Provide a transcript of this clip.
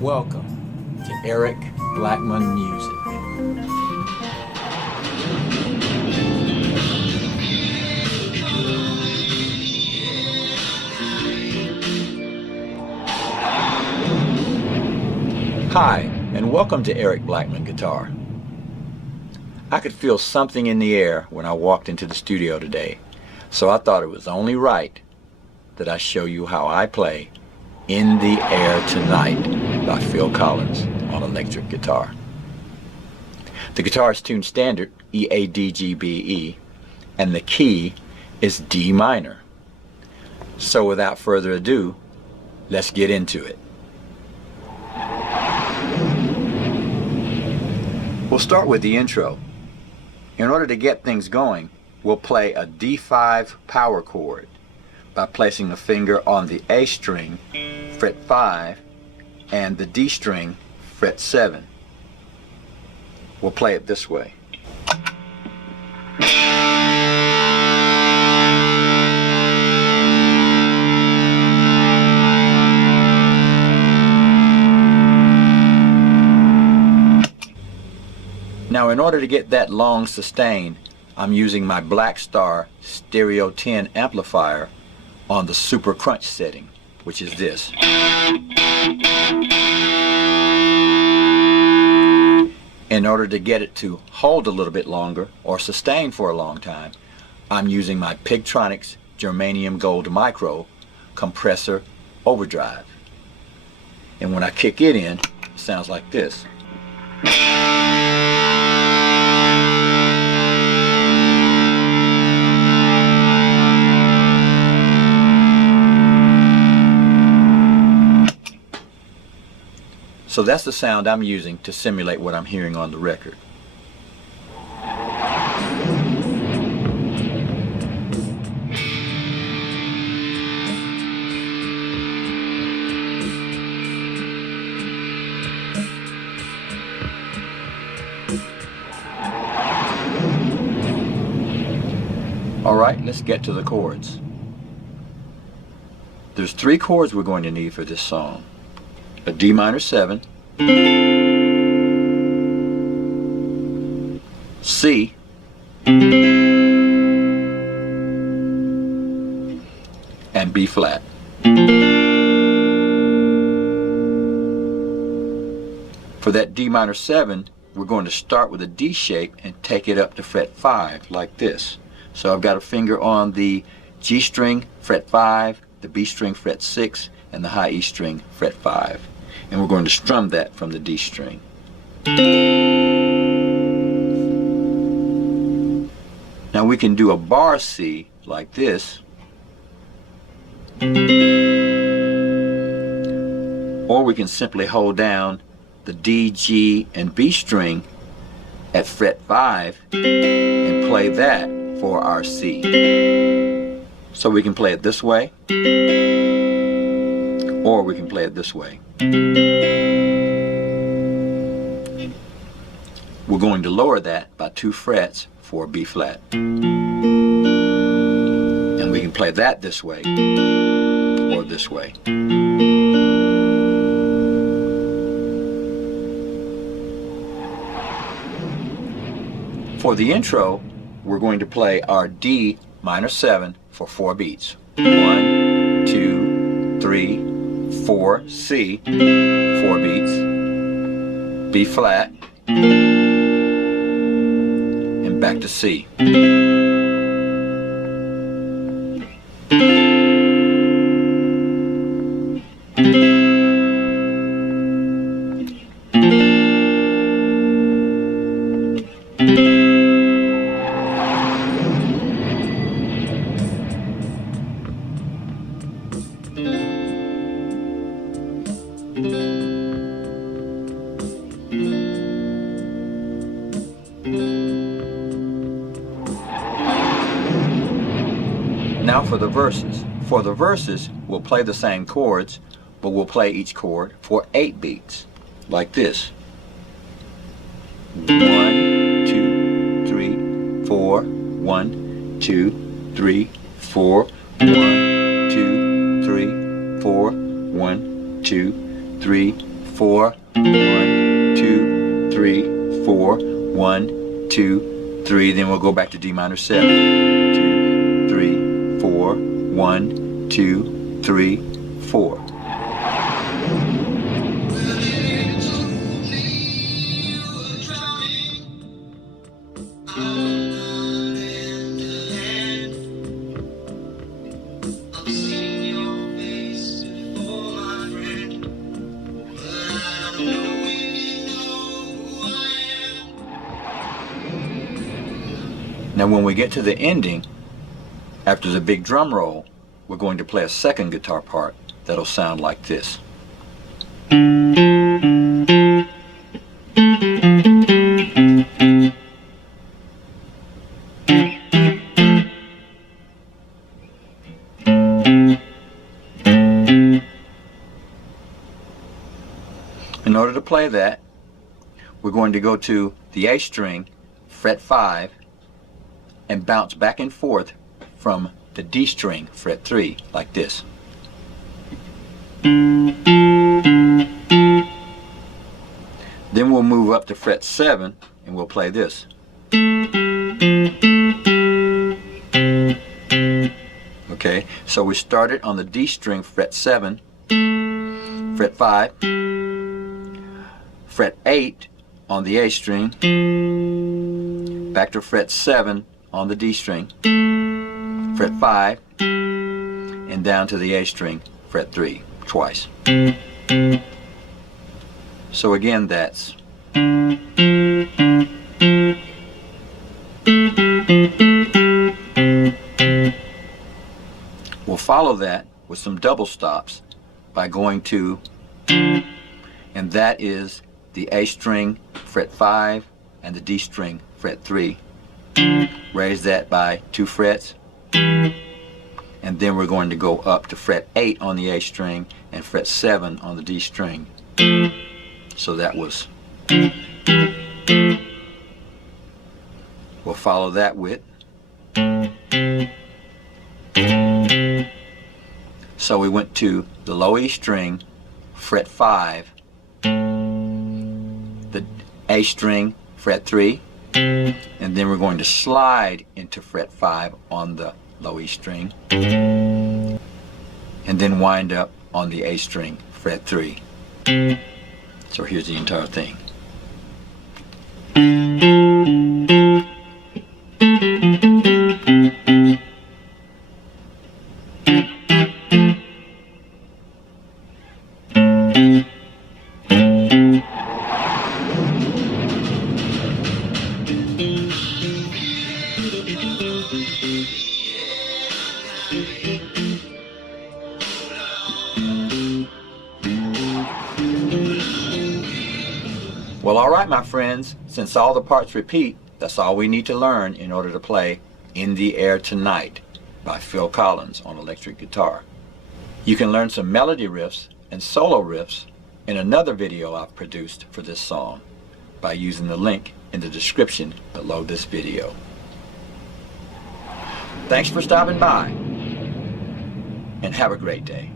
Welcome to Eric Blackmon Music. Hi, and welcome to Eric Blackmon Guitar. I could feel something in the air when I walked into the studio today, so I thought it was only right that I show you how I play In the Air Tonight by Phil Collins on electric guitar. The guitar is tuned standard E-A-D-G-B-E, and the key is D minor. So without further ado, let's get into it. We'll start with the intro. In order to get things going, we'll play a D5 power chord by placing a finger on the A string, fret 5, and the D string, fret 7. We'll play it this way. Now, in order to get that long sustain, I'm using my Black Star Stereo 10 amplifier on the Super Crunch setting, which is this. In order to get it to hold a little bit longer or sustain for a long time, I'm using my Pigtronics Germanium Gold Micro compressor overdrive. And when I kick it in, it sounds like this. So that's the sound I'm using to simulate what I'm hearing on the record. Alright, let's get to the chords. There's 3 chords we're going to need for this song. A D minor 7, C, and B flat. For that D minor 7, we're going to start with a D shape and take it up to fret 5 like this. So I've got a finger on the G string, fret 5, the B string, fret 6, and the high E string, fret 5. And we're going to strum that from the D string. Now we can do a bar C like this, or we can simply hold down the D, G, and B string at fret 5 and play that for our C. So we can play it this way, or we can play it this way. We're going to lower that by 2 frets for B flat. And we can play that this way or this way. For the intro, we're going to play our D minor 7 for 4 beats. 1, 2, 3, 4, C, 4 beats, B flat, and back to C. Now for the verses. For the verses, we'll play the same chords, but we'll play each chord for 8 beats, like this. 1, 2, 3, 4, 1, 2, 3, 4, 1, 2, 3, 4, 1, 2, 3, 4, 1, 2, 3, 4, 1, 2, 3. Then we'll go back to D minor 7. 2, 3, 4, 1, 2, 3, 4. Now when we get to the ending, after the big drum roll, we're going to play a second guitar part that'll sound like this. In order to play that, we're going to go to the A string, fret 5, and bounce back and forth from the D string, fret 3, like this. Then we'll move up to fret 7 and we'll play this. Okay, so we started on the D string, fret 7, fret 5, fret 8 on the A string, back to fret 7 on the D string, fret 5, and down to the A string, fret 3, twice. So again, that's we'll follow that with some double stops by going to, and that is the A string, fret 5, and the D string, fret 3. Raise that by 2 frets, and then we're going to go up to fret 8 on the A string and fret 7 on the D string. So that was, we'll follow that with, so we went to the low E string, fret 5, the A string, fret 3, and then we're going to slide into fret 5 on the low E string, and then wind up on the A string, fret 3. So here's the entire thing. Well, alright my friends, since all the parts repeat, that's all we need to learn in order to play In the Air Tonight by Phil Collins on electric guitar. You can learn some melody riffs and solo riffs in another video I've produced for this song by using the link in the description below this video. Thanks for stopping by, and have a great day.